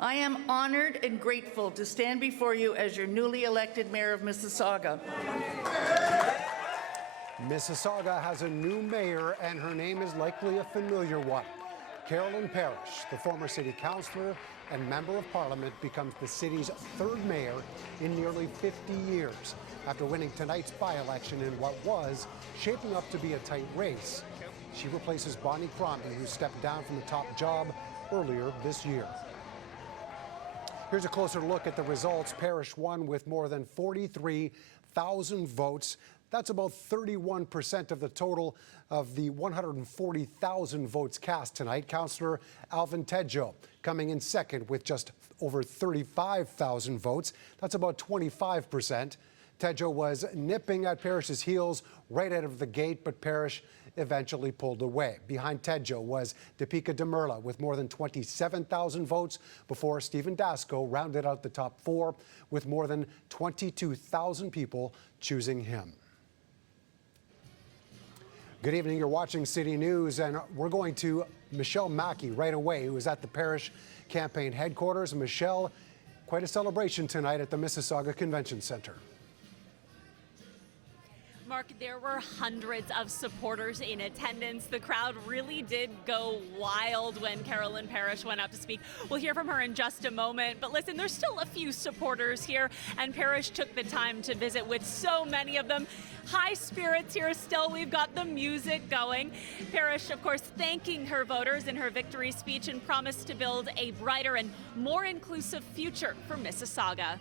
I am honored and grateful to stand before you as your newly elected Mayor of Mississauga. Mississauga has a new mayor, and her name is likely a familiar one. Carolyn Parrish, the former city councillor and member of parliament, becomes the city's third mayor in nearly 50 years after winning tonight's by-election in what was shaping up to be a tight race. She replaces Bonnie Crombie, who stepped down from the top job earlier this year. Here's a closer look at the results. Parrish won with more than 43,000 votes. That's about 31% of the total of the 140,000 votes cast tonight. Councillor Alvin Tedjo coming in second with just over 35,000 votes. That's about 25%. Tedjo was nipping at Parrish's heels right out of the gate, but Parrish eventually pulled away. Behind Tedjo was Deepika Demirla with more than 27,000 votes before Stephen Dasko rounded out the top four with more than 22,000 people choosing him. Good evening, you're watching City News, and we're going to Michelle Mackey right away, who is at the Parrish campaign headquarters. Michelle, quite a celebration tonight at the Mississauga Convention Centre. Mark, there were hundreds of supporters in attendance. The crowd really did go wild when Carolyn Parrish went up to speak. We'll hear from her in just a moment. But listen, there's still a few supporters here, and Parrish took the time to visit with so many of them. High spirits here still. We've got the music going. Parrish, of course, thanking her voters in her victory speech and promised to build a brighter and more inclusive future for Mississauga.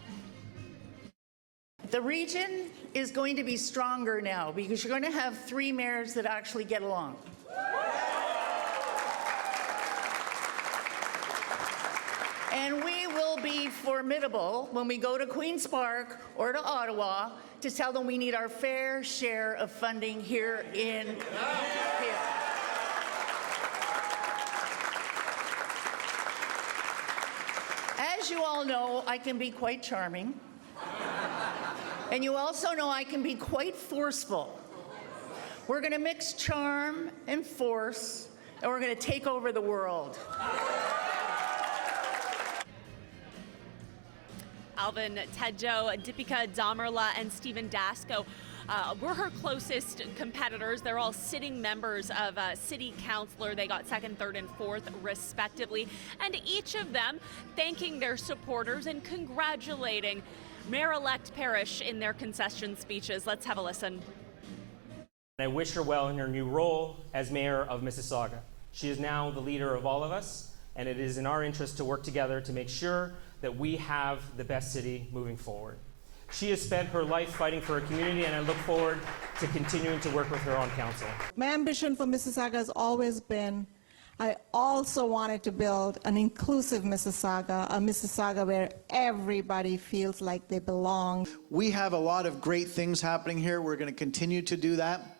The region is going to be stronger now because you're going to have three mayors that actually get along. And we will be formidable when we go to Queen's Park or to Ottawa to tell them we need our fair share of funding here in here. As you all know, I can be quite charming. And you also know I can be quite forceful. We're going to mix charm and force, and we're going to take over the world. Alvin Tedjo, Deepika Demirla, and Stephen Dasko were her closest competitors. They're all sitting members of City Councilor. They got second, third, and fourth, respectively. And each of them thanking their supporters and congratulating Mayor-elect Parrish in their concession speeches. Let's have a listen. I wish her well in her new role as Mayor of Mississauga. She is now the leader of all of us, and it is in our interest to work together to make sure that we have the best city moving forward. She has spent her life fighting for her community, and I look forward to continuing to work with her on council. My ambition for Mississauga has always been, I also wanted to build an inclusive Mississauga, a Mississauga where everybody feels like they belong. We have a lot of great things happening here. We're going to continue to do that.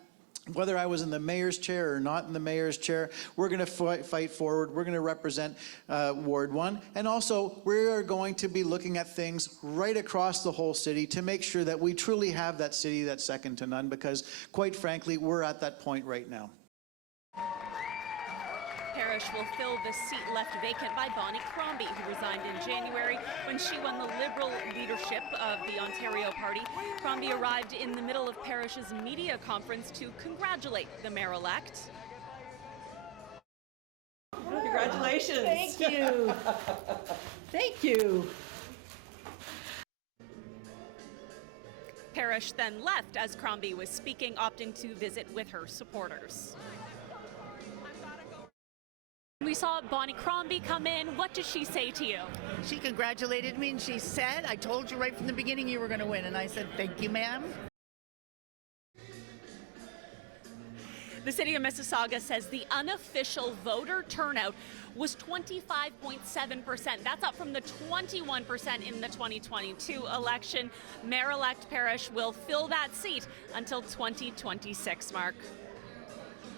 Whether I was in the mayor's chair or not in the mayor's chair, we're going to fight forward. We're going to represent Ward 1. And also, we are going to be looking at things right across the whole city to make sure that we truly have that city that's second to none, because quite frankly, we're at that point right now. Parrish will fill the seat left vacant by Bonnie Crombie, who resigned in January when she won the Liberal leadership of the Ontario Party. Crombie arrived in the middle of Parrish's media conference to congratulate the mayor-elect. Congratulations. Thank you. Thank you. Parrish then left as Crombie was speaking, opting to visit with her supporters. We saw Bonnie Crombie come in. What did she say to you? She congratulated me and she said, I told you right from the beginning you were going to win. And I said, thank you, ma'am. The city of Mississauga says the unofficial voter turnout was 25.7%. That's up from the 21% in the 2022 election. Mayor-elect Parrish will fill that seat until 2026, Mark.